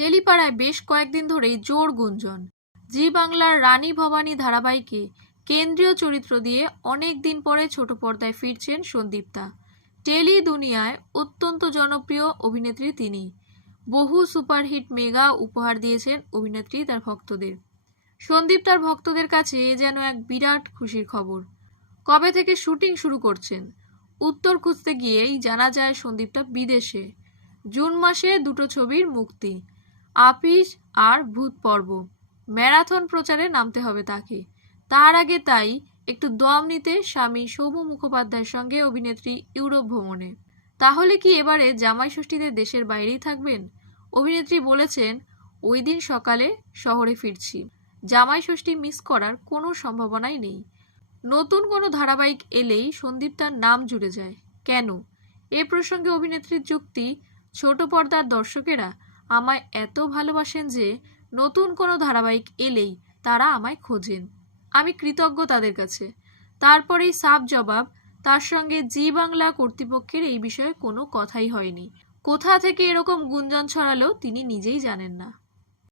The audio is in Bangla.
টেলিপাড়ায় বেশ কয়েকদিন ধরেই জোর গুঞ্জন। জি বাংলার রানী ভবানী ধারাবাহিকে কেন্দ্রীয় চরিত্র দিয়ে অনেক দিন পরে ছোট পর্দায় ফিরছেন সন্দীপ্তা টেলি দুনিয়ায় অত্যন্ত জনপ্রিয় অভিনেত্রী তিনি। বহু সুপারহিট মেগা উপহার দিয়েছেন অভিনেত্রী তার ভক্তদের। সন্দীপ তার ভক্তদের কাছে এ যেন এক বিরাট খুশির খবর। কবে থেকে শুটিং শুরু করছেন? উত্তর খুঁজতে গিয়েই জানা যায় সন্দীপটা বিদেশে। জুন মাসে দুটো ছবির মুক্তি। আপিস আর ভূত পর্ব। ম্যারাথন প্রচারে নামতে হবে তাকে। তার আগে তাই একটু দম নিতে স্বামী সৌম্য মুখোপাধ্যায়ের সঙ্গে অভিনেত্রী ইউরোপ ভ্রমণে। তাহলে কি এবারে জামাই ষষ্ঠীতে দেশের বাইরেই থাকবেন? অভিনেত্রী বলেছেন, ওই দিন সকালে শহরে ফিরছি। জামাই ষষ্ঠী মিস করার কোনো সম্ভাবনাই নেই। নতুন কোনো ধারাবাহিক এলেই সন্দীপ তার নাম জুড়ে যায়। কেন? এ প্রসঙ্গে অভিনেত্রীর যুক্তি ছোট পর্দার দর্শকেরা আমায় এত ভালোবাসেন যে নতুন কোনো ধারাবাহিক এলেই তারা আমায় খোঁজেন। আমি কৃতজ্ঞ তাদের কাছে। তারপরেই সাফ জবাব, তার সঙ্গে জি বাংলা কর্তৃপক্ষের এই বিষয়ে কোনো কথাই হয়নি। কোথা থেকে এরকম গুঞ্জন ছড়ালো তিনি নিজেই জানেন না।